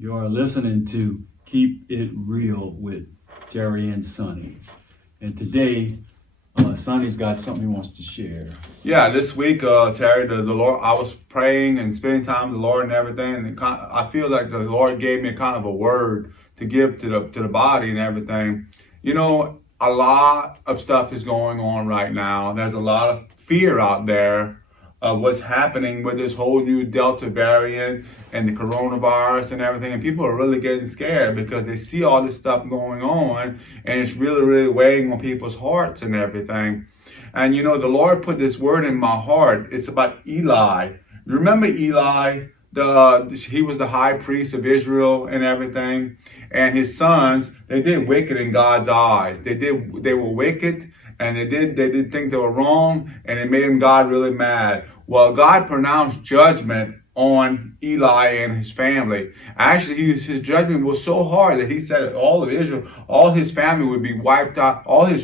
You are listening to Keep It Real with Terry and Sonny. And today, Sonny's got something he wants to share. Yeah, this week, Terry, the Lord, I was praying and spending time with the Lord and everything, and I feel like the Lord gave me kind of a word to give to the body and everything. You know, a lot of stuff is going on right now. There's a lot of fear out there of what's happening with this whole new Delta variant and the coronavirus and everything. And people are really getting scared because they see all this stuff going on, and it's really, really weighing on people's hearts and everything. And you know, the Lord put this word in my heart. It's about Eli. Remember Eli? He was the high priest of Israel and everything. And his sons, they did wicked in God's eyes. They were wicked, and they did things that were wrong, and it made God really mad. Well, God pronounced judgment on Eli and his family. Actually, his judgment was so hard that he said all of Israel, all his family would be wiped out. All the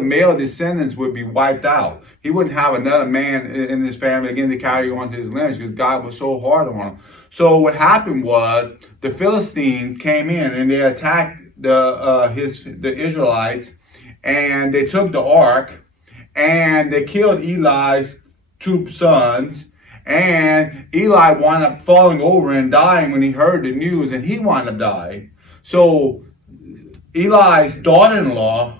male descendants would be wiped out. He wouldn't have another man in his family again to carry on to his lineage because God was so hard on him. So what happened was the Philistines came in and they attacked the Israelites, and they took the ark and they killed Eli's two sons. And Eli wound up falling over and dying when he heard the news, and he wound up dying. So Eli's daughter-in-law,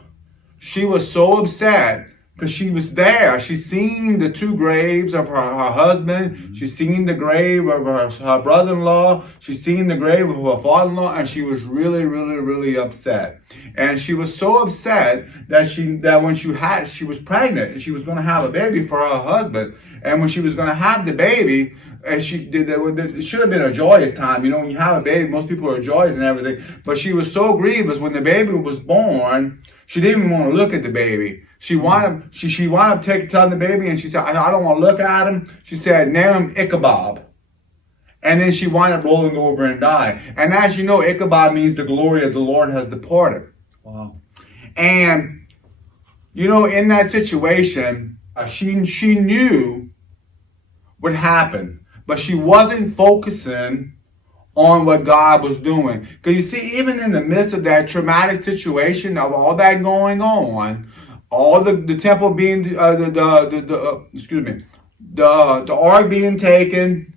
she was so upset because she was there. She seen the two graves of her husband. She seen the grave of her brother-in-law. She seen the grave of her father-in-law, and she was really, really, really upset. And she was so upset that when she was pregnant and she was going to have a baby for her husband. And when she was going to have the baby, it should have been a joyous time. You know, when you have a baby, most people are joyous and everything. But she was so grievous when the baby was born. She didn't even want to look at the baby. She wound up telling the baby, and she said, I don't want to look at him. She said, name him Ichabod. And then she wound up rolling over and dying. And as you know, Ichabod means the glory of the Lord has departed. Wow. And, you know, in that situation, she knew what happened, but she wasn't focusing on what God was doing. Because you see, even in the midst of that traumatic situation of all that going on, all the temple being the ark being taken,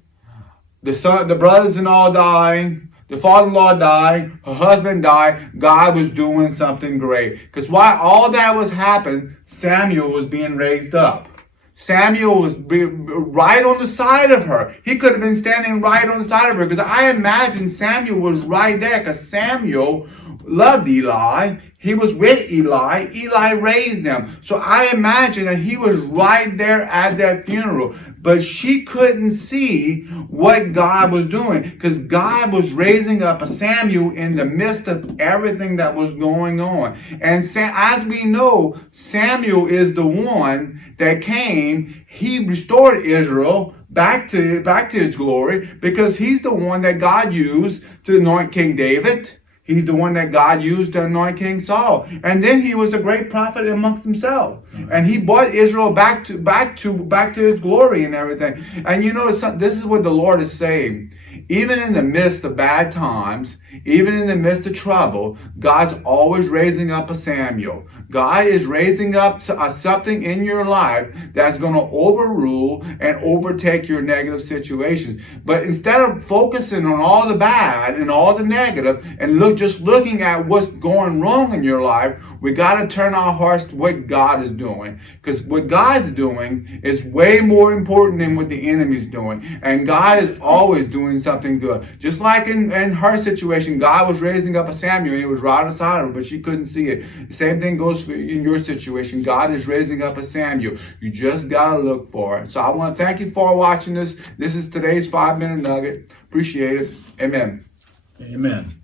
the brothers and all dying, the father-in-law died, her husband died, God was doing something great. Because while all that was happening, Samuel was being raised up. Samuel was right on the side of her. He could have been standing right on the side of her, because I imagine Samuel was right there, because Samuel loved Eli. He was with Eli. Eli raised them. So I imagine that he was right there at that funeral. But she couldn't see what God was doing, because God was raising up a Samuel in the midst of everything that was going on. And as we know, Samuel is the one that came. He restored Israel back to his glory, because he's the one that God used to anoint King David. He's the one that God used to anoint King Saul. And then he was a great prophet amongst himself. And he brought Israel back to his glory and everything. And you know, this is what the Lord is saying. Even in the midst of bad times, even in the midst of trouble, God's always raising up a Samuel. God is raising up something in your life that's going to overrule and overtake your negative situations. But instead of focusing on all the bad and all the negative and just looking at what's going wrong in your life, we got to turn our hearts to what God is doing. Because what God's doing is way more important than what the enemy's doing. And God is always doing something good. Just like in her situation, God was raising up a Samuel, and he was right beside her, but she couldn't see it. The same thing goes in your situation. God is raising up a Samuel. You just got to look for it. So I want to thank you for watching this. This is today's 5-minute nugget. Appreciate it. Amen. Amen.